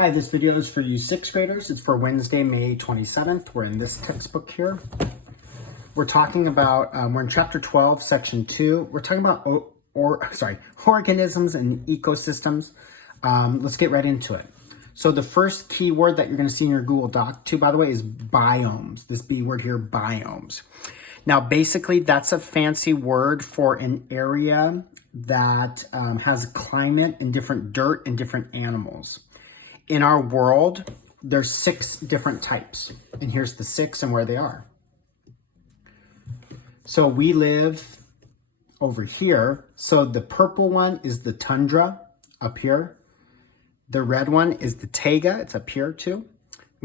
Hi, this video is for you sixth graders. It's for Wednesday, May 27th. We're in this textbook here. We're talking about, we're in chapter 12, section 2. We're talking about, organisms and ecosystems. Let's get right into it. So the first key word that you're going to see in your Google Doc too, by the way, is biomes. This B word here, biomes. Now, basically, that's a fancy word for an area that has climate and different dirt and different animals. In our world, there's 6 different types, and here's the 6 and where they are. So we live over here. So the purple one is the tundra up here. The red one is the taiga, it's up here too.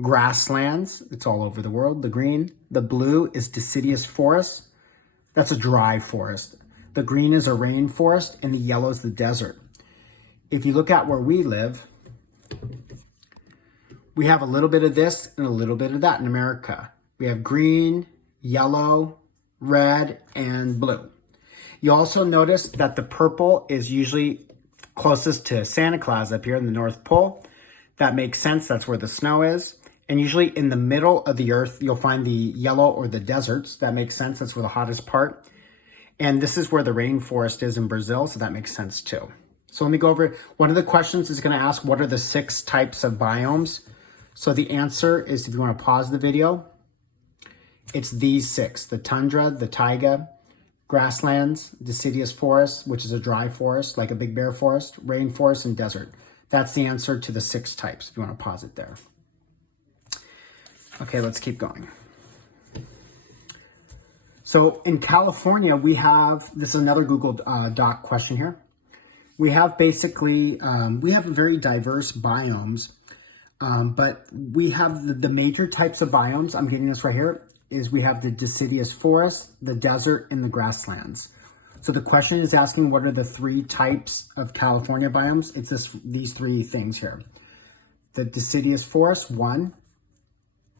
Grasslands, it's all over the world, the green. The blue is deciduous forest, that's a dry forest. The green is a rainforest, and the yellow is the desert. If you look at where we live, we have a little bit of this and a little bit of that in America. We have green, yellow, red, and blue. You also notice that the purple is usually closest to Santa Claus up here in the North Pole. That makes sense, that's where the snow is. And usually in the middle of the earth, you'll find the yellow or the deserts. That makes sense, that's where the hottest part. And this is where the rainforest is in Brazil, so that makes sense too. So let me go over, one of the questions is gonna ask, what are the 6 types of biomes? So the answer is, if you wanna pause the video, it's these 6, the tundra, the taiga, grasslands, deciduous forest, which is a dry forest, like a big bear forest, rainforest, and desert. That's the answer to the 6 types, if you wanna pause it there. Okay, let's keep going. So in California, we have, this is another Google Doc question here. We have basically, we have very diverse biomes, but we have the major types of biomes, I'm getting this right here, is we have the deciduous forest, the desert, and the grasslands. So the question is asking, what are the 3 types of California biomes? It's these 3 things here. The deciduous forest, 1,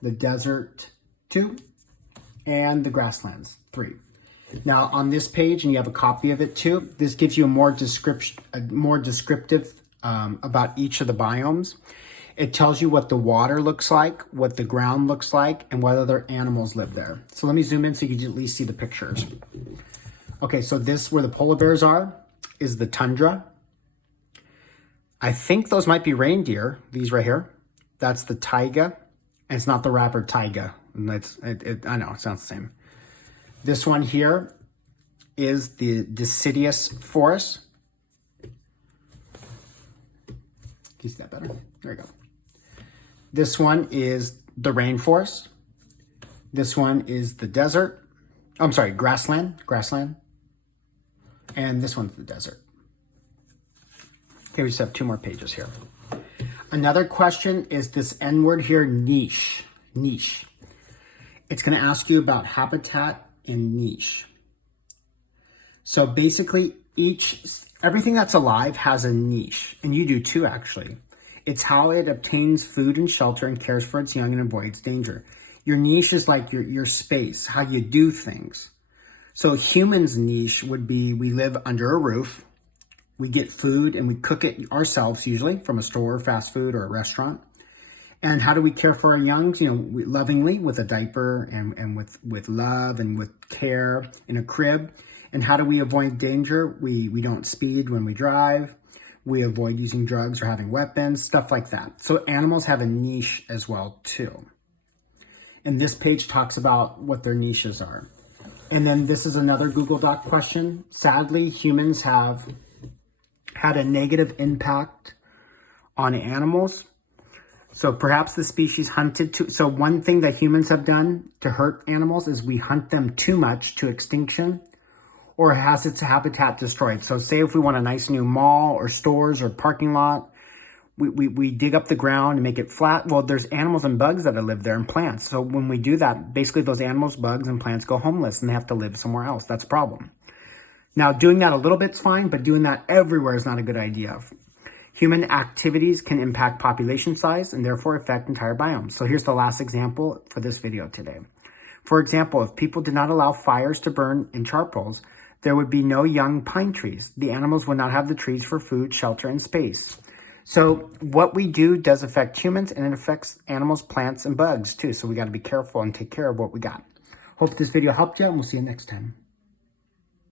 the desert, 2, and the grasslands, 3. Now on this page, and you have a copy of it too, this gives you a more descriptive about each of the biomes. It tells you what the water looks like, what the ground looks like, and what other animals live there. So let me zoom in so you can at least see the pictures. Okay, so this, where the polar bears are, is the tundra. I think those might be reindeer, these right here. That's the taiga, and it's not the rapper Tyga. I know, it sounds the same. This one here is the deciduous forest. Can you see that better? There we go. This one is the rainforest. This one is the desert. I'm sorry, grassland. And this one's the desert. Okay, we just have 2 more pages here. Another question is this N word here, niche. It's going to ask you about habitat and niche. So basically, everything that's alive has a niche, and you do too, actually. It's how it obtains food and shelter and cares for its young and avoids danger. Your niche is like your space, how you do things. So humans' niche would be, we live under a roof, we get food and we cook it ourselves, usually from a store, fast food, or a restaurant. And how do we care for our youngs? You know, lovingly, with a diaper and with love and with care in a crib. And how do we avoid danger? We don't speed when we drive. We avoid using drugs or having weapons, stuff like that. So animals have a niche as well too. And this page talks about what their niches are. And then this is another Google Doc question. Sadly, humans have had a negative impact on animals. So perhaps the species hunted too. So one thing that humans have done to hurt animals is we hunt them too much to extinction, or has its habitat destroyed. So say if we want a nice new mall or stores or parking lot, we dig up the ground and make it flat. Well, there's animals and bugs that live there, and plants. So when we do that, basically those animals, bugs, and plants go homeless and they have to live somewhere else. That's a problem. Now, doing that a little bit's fine, but doing that everywhere is not a good idea. Human activities can impact population size and therefore affect entire biomes. So here's the last example for this video today. For example, if people did not allow fires to burn in charcoals, there would be no young pine trees. The animals would not have the trees for food, shelter, and space. So what we do does affect humans, and it affects animals, plants, and bugs too. So we got to be careful and take care of what we got. Hope this video helped you, and we'll see you next time.